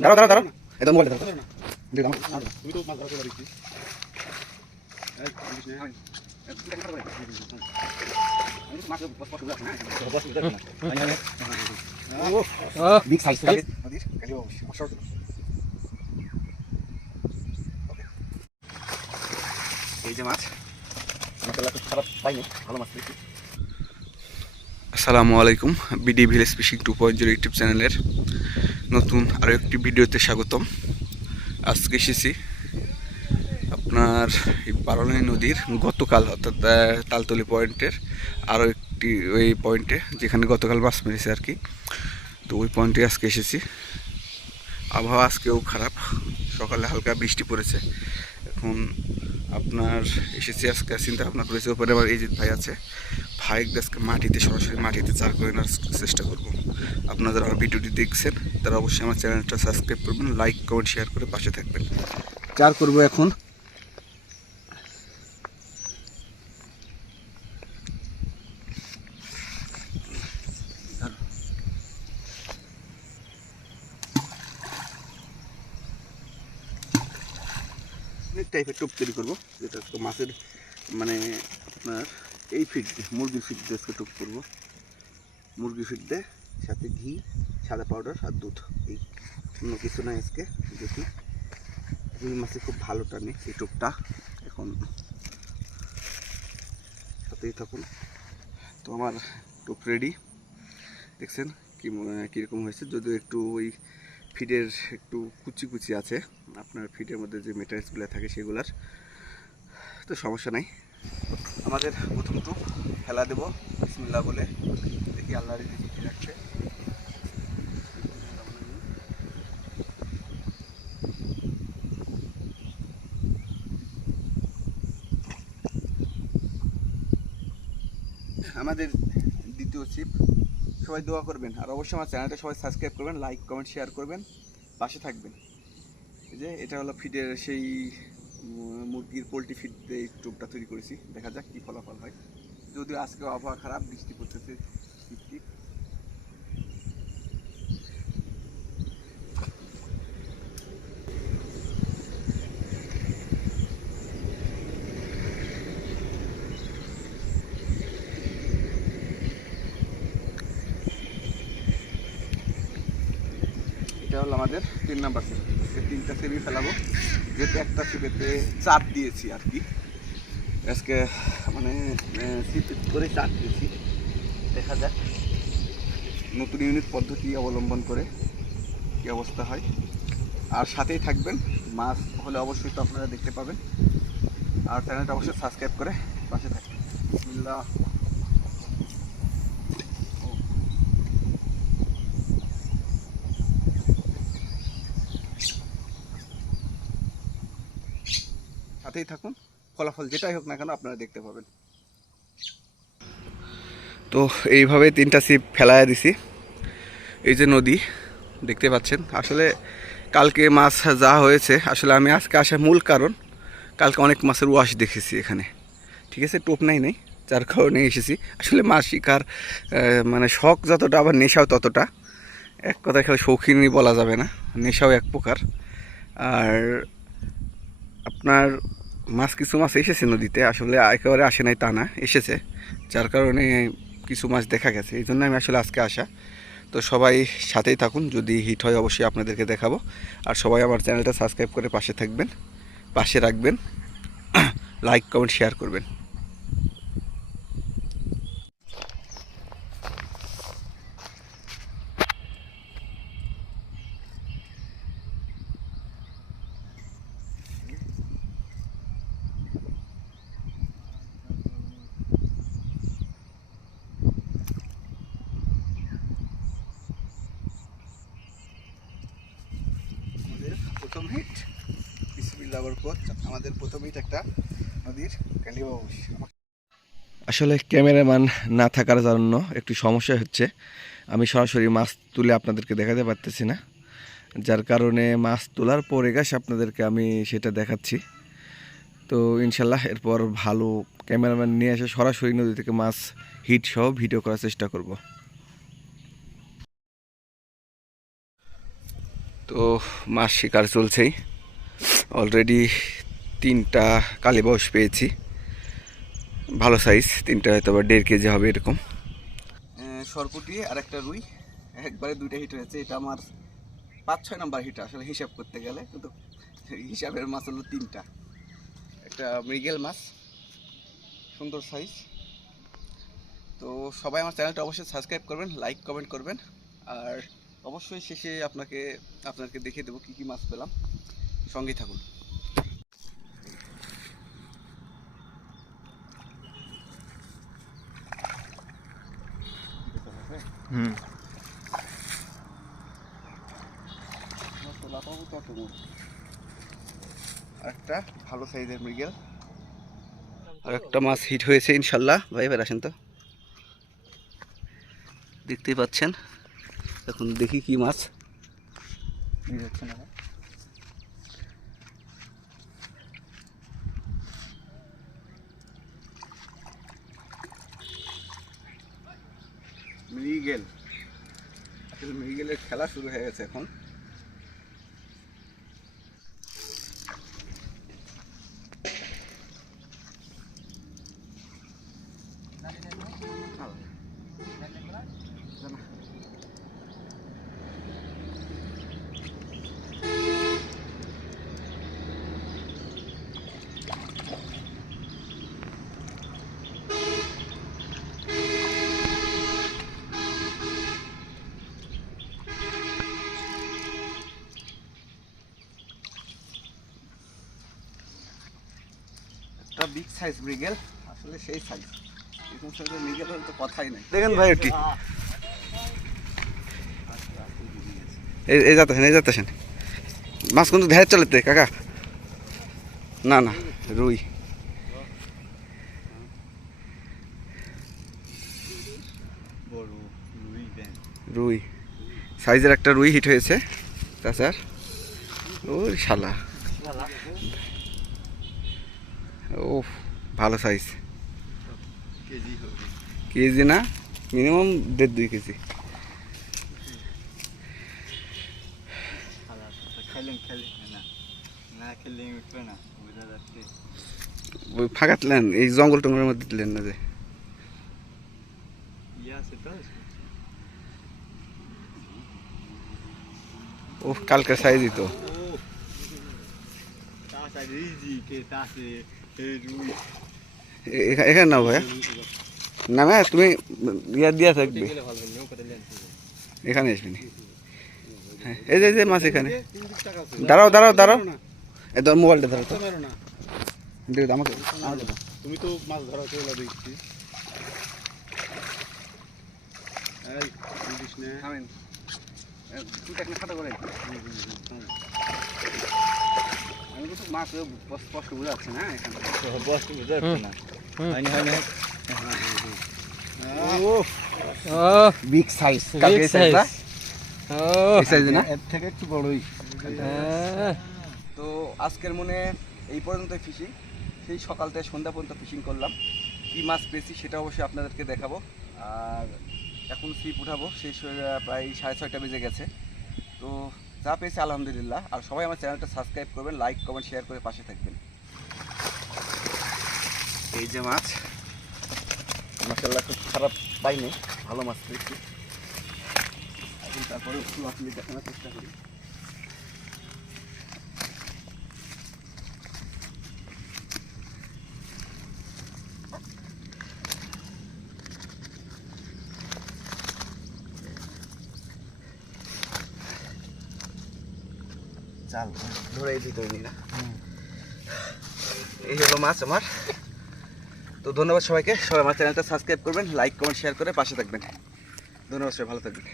দাঁড়াও দাঁড়াও দাঁড়াও। এটা মোবাইল দাঁড়াও। তুমি তো মাছ। ধরা চলে দেখছি বিগ এই মাছ আসসালামু আলাইকুম, BD village fishing two point zero YouTube চ্যানেলের নতুন আরও একটি ভিডিওতে স্বাগতম। আজকে এসেছি আপনার এই বারোনাই নদীর গতকাল, অর্থাৎ তালতলি পয়েন্টের আরও একটি ওই পয়েন্টে যেখানে গতকাল মাছ মেরেছে আর কি। তো ওই পয়েন্টে আজকে এসেছি। আবহাওয়া আজকেও খারাপ। সকালে হালকা বৃষ্টি পড়েছে। এখন আপনার এসেছি আজকে, চিন্তা ভাবনা করেছি, ওপরে আবার এই ভাই আছে ভাই আজকে মাটিতে, সরাসরি মাটিতে চার করে নেওয়ার চেষ্টা করব। আপনারা যারা ভিডিওটি দেখছেন, তারা অবশ্যই আমার চ্যানেলটা সাবস্ক্রাইব করবেন, লাইক, কমেন্ট, শেয়ার করে পাশে থাকবেন। চার করব এখন। টাইপের টোপ তৈরি করব, যেটা মাছের মানে আপনার এই ফিট মুরগির ফিট দিয়ে আজকে টোপ করব। মুরগি ফিট সাথে ঘি, সাদা পাউডার আর দুধ। এই অন্য কিছু নাই আজকে, দেখি। রুই মাছে খুব ভালো টানে এই টুকটা। এখন সাথেই থাকুন। তো আমার টোপ রেডি দেখছেন কি কীরকম হয়েছে? যদিও একটু ওই ফিডের একটু কুচি কুচি আছে, আপনার ফিডের মধ্যে যে মেটারিয়ালসগুলো থাকে সেগুলার, তো সমস্যা নাই। আমাদের প্রথম টোপ খেলা দেবো, বিসমিল্লাহ বলে। দেখি আল্লাহ রিজিক কি রাখছে। আমাদের দ্বিতীয় চিপ সবাই দোয়া করবেন। আর অবশ্যই আমার চ্যানেলটা সবাই সাবস্ক্রাইব করবেন লাইক কমেন্ট শেয়ার করবেন। পাশে থাকবেন। যে, এটা হলো ফিডের সেই মুরগির পোলট্রি ফিড দিয়ে টোপটা তৈরি করেছি। দেখা যাক কী ফলাফল হয়। যদিও আজকে আবহাওয়া খারাপ, বৃষ্টি পড়তেছে। এটা হলো আমাদের তিন নাম্বার আজকে তিনটা সিপই ফেলাবো। যেহেতু একটা সিপেতে চার দিয়েছি আর কি। আজকে মানে সিপ করে চার দিয়েছি। দেখা যাক। নতুন ইউনিট পদ্ধতি অবলম্বন করে কী অবস্থা হয়। আর সাথেই থাকবেন। মাছ হলে অবশ্যই তো আপনারা দেখতে পাবেন। আর চ্যানেলটা অবশ্যই সাবস্ক্রাইব করে পাশে থাকবেন। সাথেই থাকুন। ফলাফল যেটাই হোক না কেন আপনারা দেখতে পাবেন। তো এইভাবে তিনটা সিপ ফেলাইয়া দিছি। এই যে নদী, দেখতে পাচ্ছেন। আসলে কালকে মাছ যা হয়েছে, আসলে আমি আজকে আসার মূল কারণ, কালকে অনেক মাছের ওয়াশ দেখেছি এখানে। ঠিক আছে? টোপ নাই নাই, যার কারণে এসেছি। আসলে মাছ শিকার মানে শখ যতটা, আবার নেশাও ততটা। এক কথায় খেলে শৌখিনই বলা যাবে না। নেশাও এক প্রকার। আর আপনার মাছ কিছু মাছ এসেছে নদীতে, আসলে একেবারে আসে নাই তা না, এসেছে। যার কারণে কিছু মাছ দেখা গেছে, এই জন্য আমি আসলে আজকে আসা। তো সবাই সাথেই থাকুন, যদি হিট হয় অবশ্যই আপনাদেরকে দেখাবো। আর সবাই আমার চ্যানেলটা সাবস্ক্রাইব করে পাশে থাকবেন, পাশে রাখবেন। লাইক কমেন্ট শেয়ার করবেন। প্রথম হিট। বিসমিল্লাহ বরকত আমাদের প্রথম হিট একটা নদীর কালিবাবুস আসলে ক্যামেরাম্যান না থাকার জন্য একটু সমস্যা হচ্ছে। আমি সরাসরি মাছ তুলে আপনাদেরকে দেখাতে পারতেছি না। যার কারণে মাছ তোলার পরে গেছে আপনাদেরকে আমি সেটা দেখাচ্ছি। তো ইনশাল্লাহ এরপর ভালো ক্যামেরাম্যান নিয়ে এসে সরাসরি নদী থেকে মাছ হিট সহ ভিডিও করার চেষ্টা করব। তো মাছ শিকার চলছেই। অলরেডি তিনটা কালীবাউস পেয়েছি। ভালো সাইজ তিনটা হয়তো আবার দেড় কেজি হবে এরকম। সরপুটি আর একটা রুই, একবারে দুইটা হিট হয়েছে এটা আমার পাঁচ ছয় নাম্বার হিট আসলে হিসাব করতে গেলে, কিন্তু হিসাবের মাছ হলো তিনটা। একটা মৃগেল মাছ, সুন্দর সাইজ তো সবাই আমার চ্যানেলটা অবশ্যই সাবস্ক্রাইব করবেন লাইক কমেন্ট করবেন। আর অবশ্যই শেষে আপনাকে আপনাকে দেখিয়ে দেবো কী কী মাছ পেলাম। সঙ্গেই থাকুন। হুম। একটা ভালো সাইজের মৃগেল। আর একটা মাছ হিট হয়েছে ইনশাল্লাহ। ভাই আসেন তো। দেখতেই পাচ্ছেন। এখন দেখি কি মাছ। হচ্ছে না মৃগেল আসলে মৃগেলের খেলা শুরু হয়ে গেছে এখন। একটা বিগ সাইজ মৃগেল আসলে সেই সাইজ এরকম সাইজের মৃগেলের তো কথাই নাই। দেখেন ভাই ওটি। এই- যাতেছেন এই যাতেছেন মাছ কিন্তু ধ্যার চলেতে কাকা। না না রুই। রুই সাইজের একটা রুই হিট হয়েছে তা স্যার ও শালা। ও ভালো সাইজ কেজি কেজি না মিনিমাম দেড় দুই কেজি। ফাঁকা দিলেন এই জঙ্গল টঙ্গলের মধ্যে দিলেন না যে। ইয়ে ও কালকে সাইজই তো। তাড়াতাড়ি রিজি কে তাসে রুই এ- এখা- এখানে নাও ভাইয়া না ম্যা তুমি ইয়া দিয়া থাকবে এখানে আসবি নি হ্যাঁ এই যে এই যে মাছ এখানে দাঁড়াও দাঁড়াও দাঁড়াও এ তোর মোবাইলটা ধরো তো দেখো তো, আমাকে আমাকে দাও। তুমি তো মাছ ধরা চলে দেখছি এই বুঝিস না থামেন এ, দুটো একটা খাতা করে আমি তো মাছ স্পষ্ট বোঝা যাচ্ছে না এখানে? বস তুমি যাচ্ছে না। হয়নি হয়নি বিগ সাইজ কালকে সাইজ এই সাইজ না? এর থেকে একটু বড়ই। তো আজকের মনে এই পর্যন্ত ফিশিং সেই সকাল থেকে সন্ধ্যা পর্যন্ত ফিশিং করলাম। কি মাছ পেয়েছি সেটা অবশ্যই আপনাদেরকে দেখাবো। আর এখন সিপ উঠাবো। সেই প্রায় সাড়ে ছয়টা বেজে গেছে। তো যা পেয়েছি, আলহামদুলিল্লাহ। আর সবাই আমার চ্যানেলটা সাবস্ক্রাইব করবেন, লাইক, কমেন্ট, শেয়ার করে পাশে থাকবেন। এই যে মাছ মাসাল্লাহ খুব খারাপ পাইনি, ভালো মাছ পেয়েছি। তারপরে একটু আপনি দেখানোর চেষ্টা করি। চাল। ধরে না। এই হলো মাছ আমার। তো ধন্যবাদ সবাইকে। সবাই আমার চ্যানেলটা সাবস্ক্রাইব করবেন লাইক কমেন্ট শেয়ার করে পাশে থাকবেন। ধন্যবাদ সবাই ভালো থাকবেন।